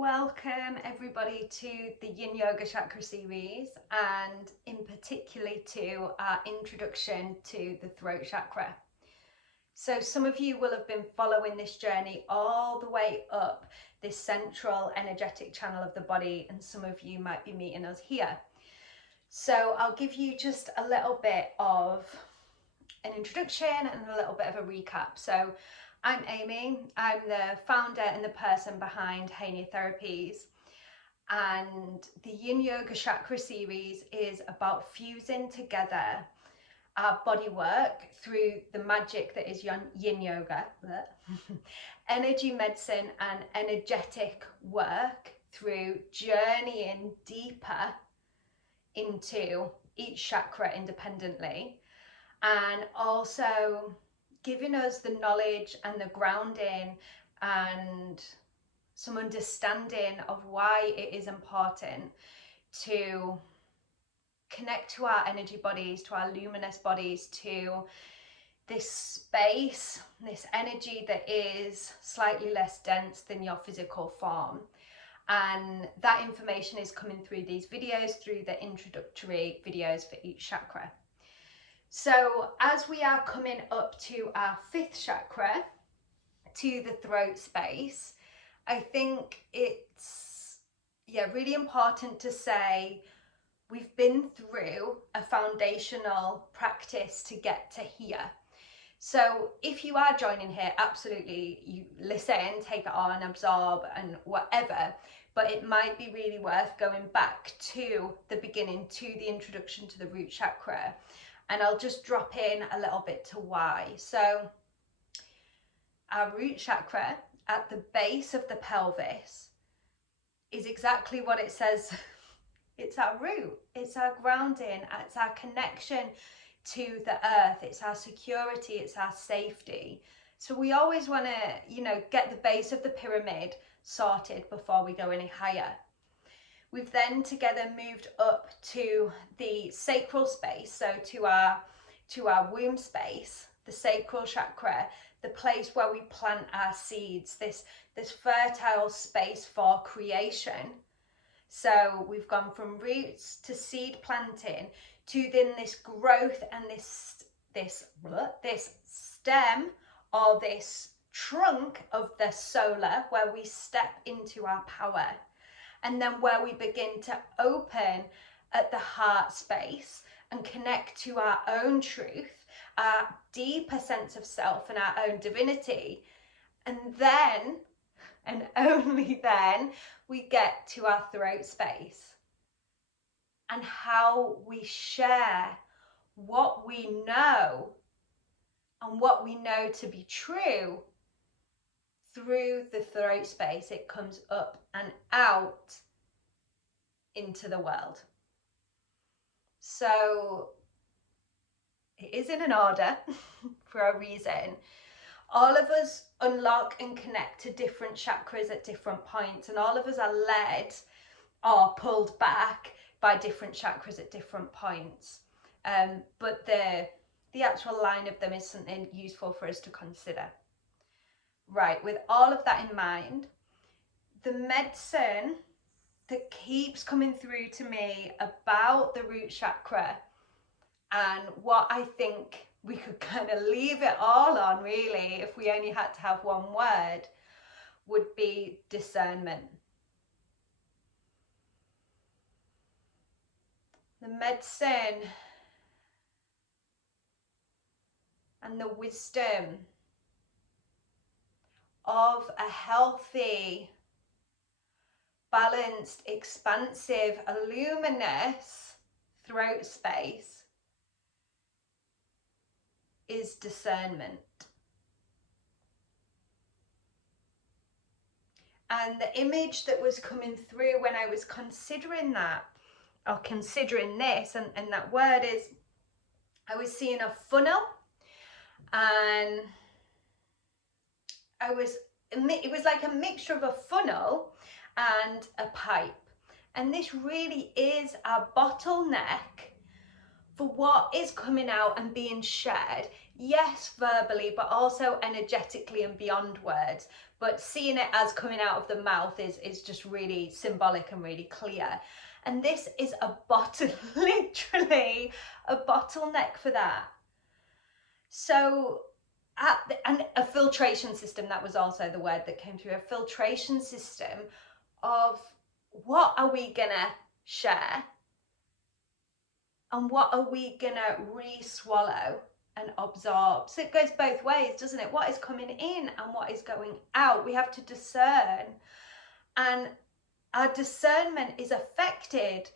Welcome everybody to the Yin Yoga Chakra series, and in particular to our introduction to the throat chakra. So some of you will have been following this journey all the way up this central energetic channel of the body, and some of you might be meeting us here. So I'll give you just a little bit of an introduction and a little bit of a recap. So I'm Amy. I'm the founder and the person behind Hania Therapies. And the Yin Yoga Chakra series is about fusing together our body work through the magic that is Yin Yoga, energy medicine and energetic work through journeying deeper into each chakra independently, and also giving us the knowledge and the grounding and some understanding of why it is important to connect to our energy bodies, to our luminous bodies, to this space, this energy that is slightly less dense than your physical form. And that information is coming through these videos, through the introductory videos for each chakra. So as we are coming up to our fifth chakra, to the throat space, I think it's really important to say we've been through a foundational practice to get to here. So if you are joining here, absolutely, you listen, take it on, absorb and whatever, but it might be really worth going back to the beginning, to the introduction to the root chakra. And I'll just drop in a little bit to why. So our root chakra at the base of the pelvis is exactly what it says. It's our root, it's our grounding, it's our connection to the earth, it's our security, it's our safety. So we always want to, get the base of the pyramid sorted before we go any higher. We've then together moved up to the sacral space, so to our womb space, the sacral chakra, the place where we plant our seeds, this fertile space for creation. So we've gone from roots to seed planting to then this growth and this stem or this trunk of the solar, where we step into our power. And then where we begin to open at the heart space and connect to our own truth, our deeper sense of self and our own divinity. And then, and only then, we get to our throat space and how we share what we know and what we know to be true. Through the throat space, it comes up and out into the world. So it is in an order for a reason. All of us unlock and connect to different chakras at different points, and all of us are led or pulled back by different chakras at different points. But the actual line of them is something useful for us to consider. Right, with all of that in mind, the medicine that keeps coming through to me about the root chakra, and what I think we could kind of leave it all on, really, if we only had to have one word, would be discernment. The medicine and the wisdom of a healthy, balanced, expansive, luminous throat space is discernment. And the image that was coming through when I was considering that, or considering this, and that word is, I was seeing a funnel, and it was like a mixture of a funnel and a pipe. And this really is our bottleneck for what is coming out and being shared. Yes, verbally, but also energetically and beyond words. but seeing it as coming out of the mouth is just really symbolic and really clear. And this is a bottle, literally a bottleneck for that. So and a filtration system, that was also the word that came through, a filtration system of what are we gonna share and what are we gonna re-swallow and absorb. So it goes both ways, doesn't it? What is coming in and what is going out, we have to discern, and our discernment is affected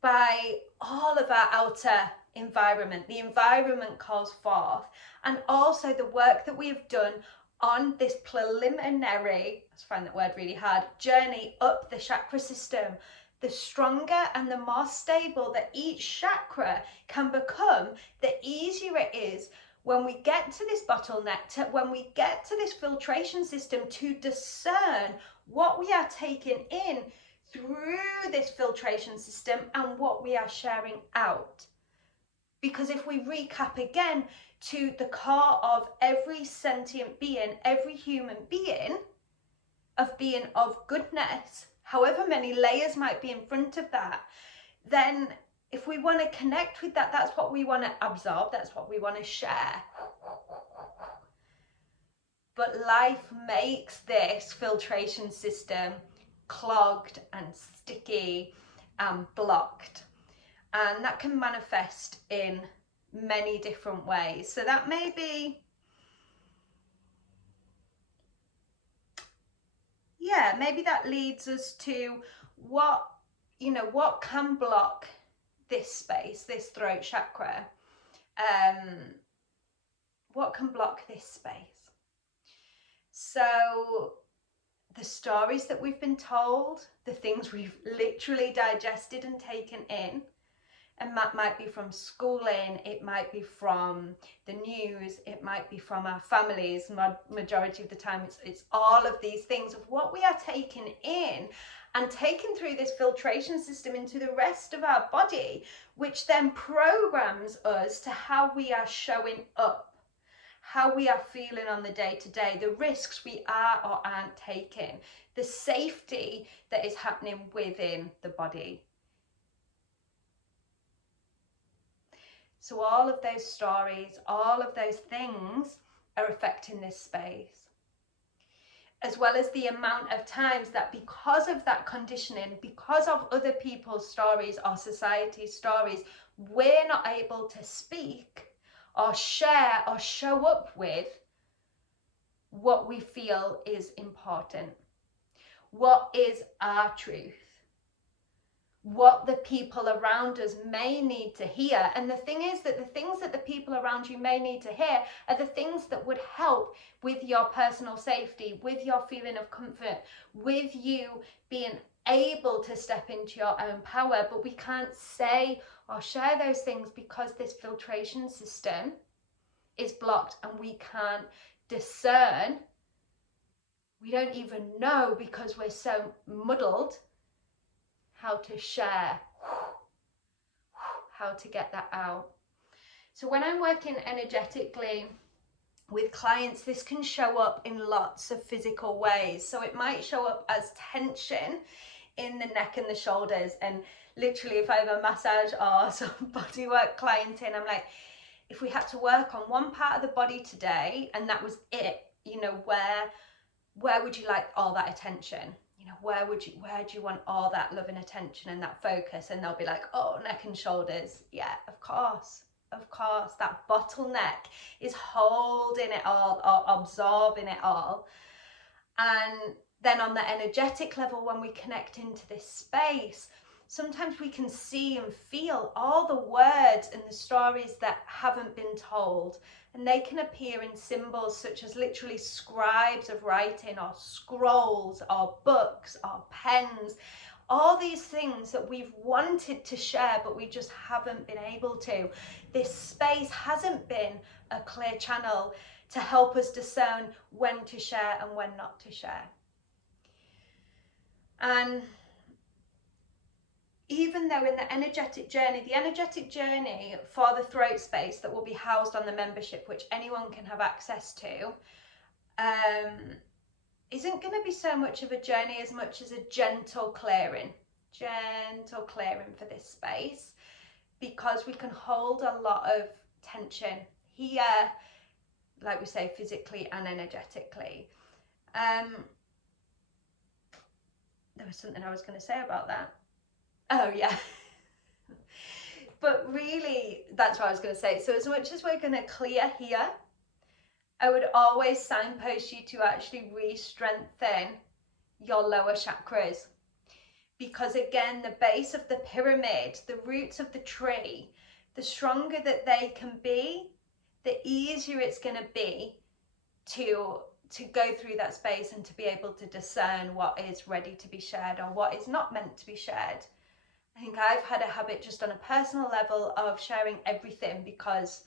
by all of our outer environment. The environment calls forth, and also the work that we have done on this preliminary, I find that word really hard, journey up the chakra system. The stronger and the more stable that each chakra can become, the easier it is when we get to this bottleneck, when we get to this filtration system, to discern what we are taking in through this filtration system and what we are sharing out. Because if we recap again to the core of every sentient being, every human being, of being of goodness, however many layers might be in front of that, then if we want to connect with that, that's what we want to absorb, that's what we want to share. But life makes this filtration system clogged and sticky and blocked. And that can manifest in many different ways. So that may be, maybe that leads us to what can block this space, this throat chakra. What can block this space? So the stories that we've been told, the things we've literally digested and taken in, and that might be from schooling, it might be from the news, it might be from our families. Majority of the time it's all of these things of what we are taking in and taken through this filtration system into the rest of our body, which then programs us to how we are showing up, how we are feeling on the day-to-day, the risks we are or aren't taking, the safety that is happening within the body. So all of those stories, all of those things are affecting this space. As well as the amount of times that because of that conditioning, because of other people's stories or society's stories, we're not able to speak or share or show up with what we feel is important, what is our truth, what the people around us may need to hear. And the thing is that the things that the people around you may need to hear are the things that would help with your personal safety, with your feeling of comfort, with you being able to step into your own power. But we can't say or share those things because this filtration system is blocked and we can't discern. We don't even know because we're so muddled how to share, how to get that out. So when I'm working energetically with clients, this can show up in lots of physical ways. So it might show up as tension in the neck and the shoulders. And literally, if I have a massage or some bodywork client in, I'm like, if we had to work on one part of the body today and that was it, where would you like all that attention? Where do you want all that love and attention and that focus? And they'll be like, oh, neck and shoulders. Yeah, of course. That bottleneck is holding it all or absorbing it all. And then on the energetic level, when we connect into this space, sometimes we can see and feel all the words and the stories that haven't been told. And they can appear in symbols such as literally scribes of writing or scrolls or books or pens. All these things that we've wanted to share, but we just haven't been able to. This space hasn't been a clear channel to help us discern when to share and when not to share. And even though in the energetic journey for the throat space that will be housed on the membership, which anyone can have access to, isn't going to be so much of a journey as much as a gentle clearing for this space, because we can hold a lot of tension here, like we say, physically and energetically. There was something I was going to say about that. Oh yeah. But really, that's what I was going to say. So as much as we're going to clear here, I would always signpost you to actually re-strengthen your lower chakras. Because again, the base of the pyramid, the roots of the tree, the stronger that they can be, the easier it's going to be to go through that space and to be able to discern what is ready to be shared or what is not meant to be shared. I think I've had a habit just on a personal level of sharing everything, because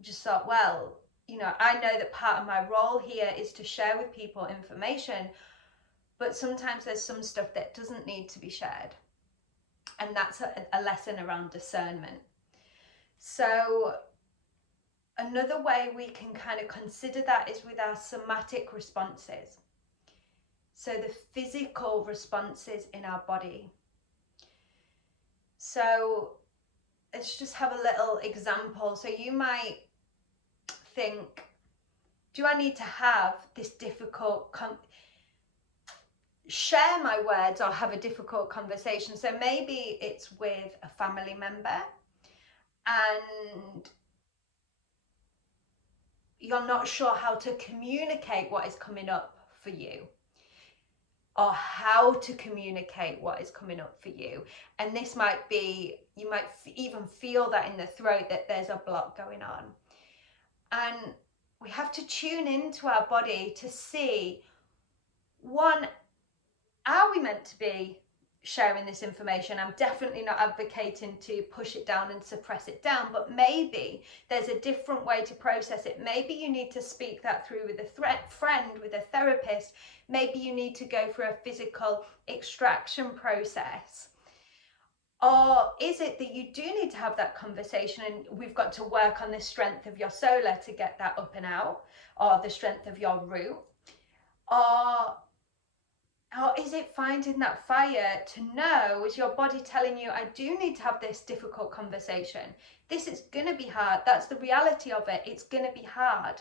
I just thought, well, you know, I know that part of my role here is to share with people information, but sometimes there's some stuff that doesn't need to be shared. And that's a lesson around discernment. So another way we can kind of consider that is with our somatic responses. So the physical responses in our body. So let's just have a little example. So you might think, do I need to have this difficult share my words or have a difficult conversation? So maybe it's with a family member and you're not sure how to communicate what is coming up for you, or how to communicate what is coming up for you. And this might be, you might even feel that in the throat, that there's a block going on. And we have to tune into our body to see, one, are we meant to be sharing this information? I'm definitely not advocating to push it down and suppress it down, but maybe there's a different way to process it. Maybe you need to speak that through with a friend, with a therapist. Maybe you need to go through a physical extraction process. Or is it that you do need to have that conversation and we've got to work on the strength of your solar to get that up and out, or the strength of your root? Or is it finding that fire to know, is your body telling you, I do need to have this difficult conversation. This is going to be hard. That's the reality of it. It's going to be hard.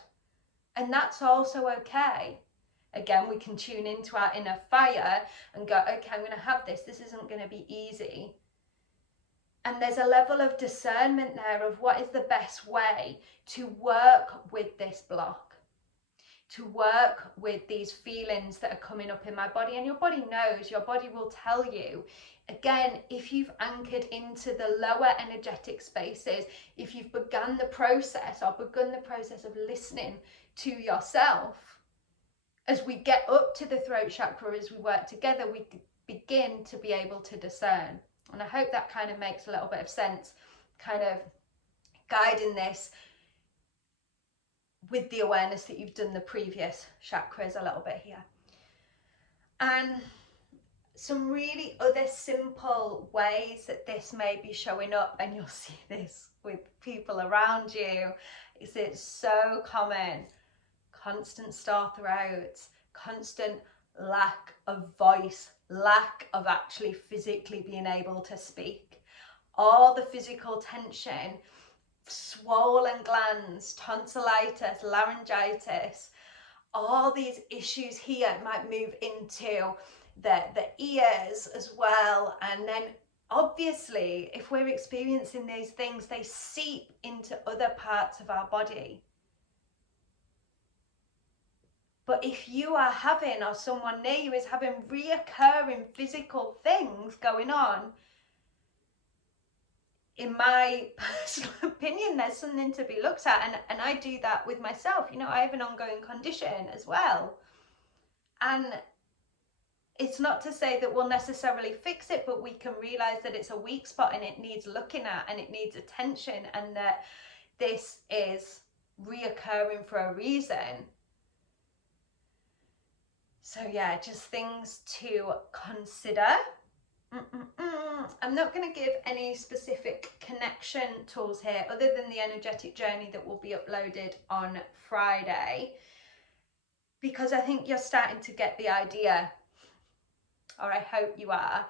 And that's also okay. Again, we can tune into our inner fire and go, okay, I'm going to have this. This isn't going to be easy. And there's a level of discernment there of what is the best way to work with this block, to work with these feelings that are coming up in my body. And your body knows, your body will tell you. Again, if you've anchored into the lower energetic spaces, if you've begun the process of listening to yourself, as we get up to the throat chakra, as we work together, we begin to be able to discern. And I hope that kind of makes a little bit of sense, kind of guiding this with the awareness that you've done the previous chakras a little bit here. And some really other simple ways that this may be showing up, and you'll see this with people around you, is it's so common. Constant sore throats, constant lack of voice, lack of actually physically being able to speak, all the physical tension, swollen glands, tonsillitis, laryngitis, all these issues here might move into the ears as well. And then obviously, if we're experiencing these things, they seep into other parts of our body. But if you are having, or someone near you is having, reoccurring physical things going on, in my personal opinion, there's something to be looked at. And I do that with myself. You know, I have an ongoing condition as well. And it's not to say that we'll necessarily fix it, but we can realize that it's a weak spot and it needs looking at and it needs attention, and that this is reoccurring for a reason. So yeah, just things to consider. I'm not going to give any specific connection tools here other than the energetic journey that will be uploaded on Friday. because I think you're starting to get the idea, or I hope you are,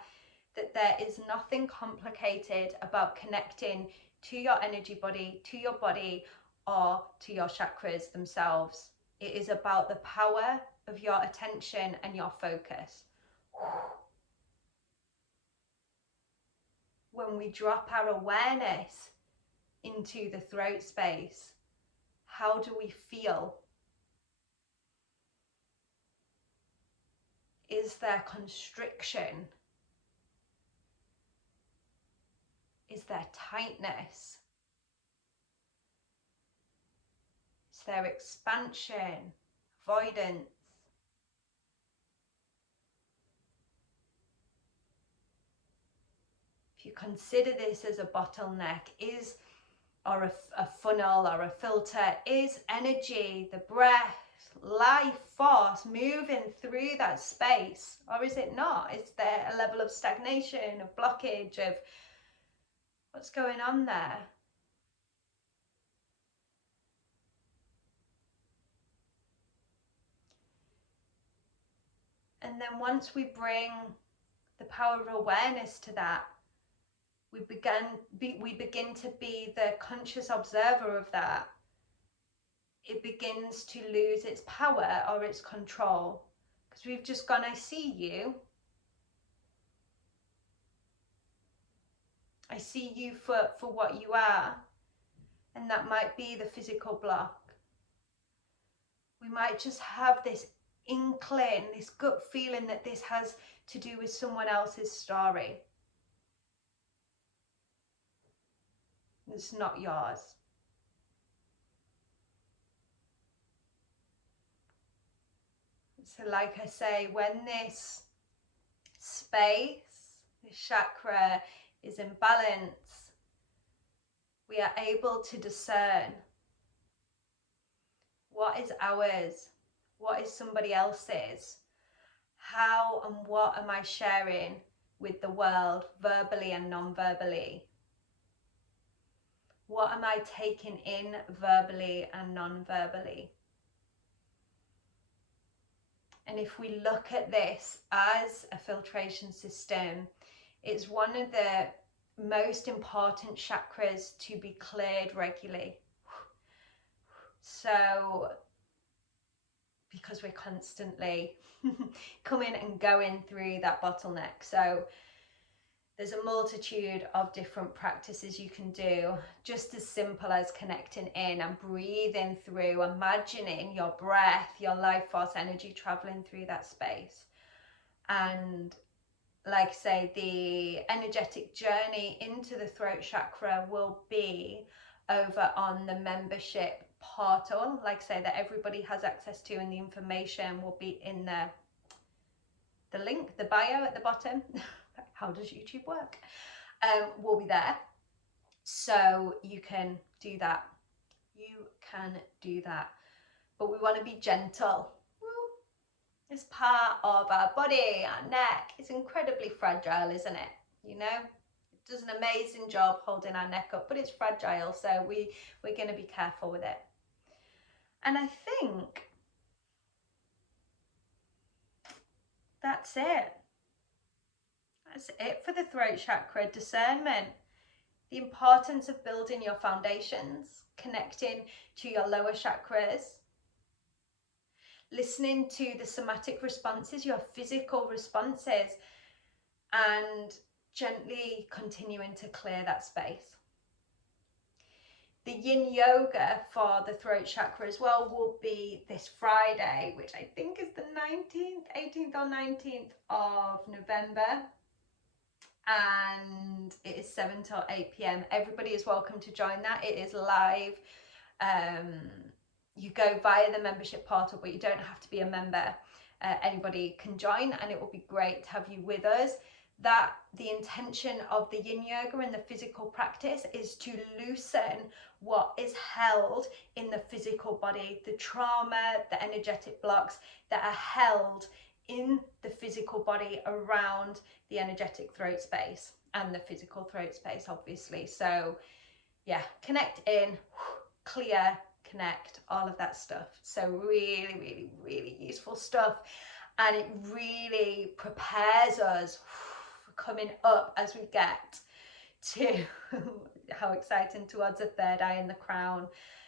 that there is nothing complicated about connecting to your energy body, to your body, or to your chakras themselves. It is about the power of your attention and your focus. When we drop our awareness into the throat space, how do we feel? Is there constriction? Is there tightness? Is there expansion, avoidance? If you consider this as a bottleneck, or a funnel or a filter, is energy, the breath, life force moving through that space, or is it not? Is there a level of stagnation, of blockage, of what's going on there? And then once we bring the power of awareness to that, we begin to be the conscious observer of that. It begins to lose its power or its control, because we've just gone, I see you. I see you for what you are. And that might be the physical block. We might just have this inkling, this gut feeling that this has to do with someone else's story. It's not yours. So like I say, when this space, this chakra is in balance, we are able to discern what is ours, what is somebody else's, how and what am I sharing with the world, verbally and non-verbally. What am I taking in verbally and non-verbally? And if we look at this as a filtration system, it's one of the most important chakras to be cleared regularly. So, because we're constantly coming and going through that bottleneck. So there's a multitude of different practices you can do, just as simple as connecting in and breathing through, imagining your breath, your life force energy traveling through that space. And like I say, the energetic journey into the throat chakra will be over on the membership portal, like I say, that everybody has access to, and the information will be in the link, the bio at the bottom. How does YouTube work? Will be there, so you can do that. You can do that, but we want to be gentle. It's part of our body, our neck. It's incredibly fragile, isn't it? You know, it does an amazing job holding our neck up, but it's fragile, so we're going to be careful with it. And I think that's it. That's it for the throat chakra. Discernment, the importance of building your foundations, connecting to your lower chakras, listening to the somatic responses, your physical responses, and gently continuing to clear that space. The Yin Yoga for the throat chakra as well will be this Friday, which I think is the 18th or 19th of November. And it is 7 till 8 p.m. Everybody is welcome to join that. It is live. You go via the membership portal, but you don't have to be a member. Anybody can join, and it will be great to have you with us. That the intention of the Yin Yoga and the physical practice is to loosen what is held in the physical body, the trauma, the energetic blocks that are held in the physical body around the energetic throat space and the physical throat space, obviously. So yeah, connect in, clear, connect, all of that stuff. So really, really, really useful stuff. And it really prepares us for coming up as we get to how exciting, towards the third eye and the crown.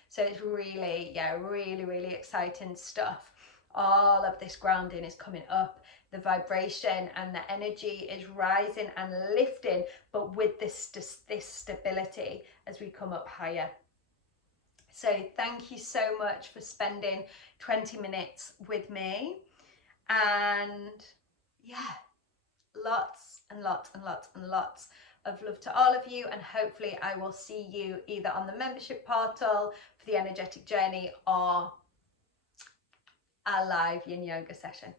So it's really, yeah, really, really exciting stuff. All of this grounding is coming up. The vibration and the energy is rising and lifting, but with this stability as we come up higher. So thank you so much for spending 20 minutes with me. And yeah, lots and lots and lots and lots of love to all of you, and hopefully I will see you either on the membership portal for the energetic journey or our live Yin Yoga session.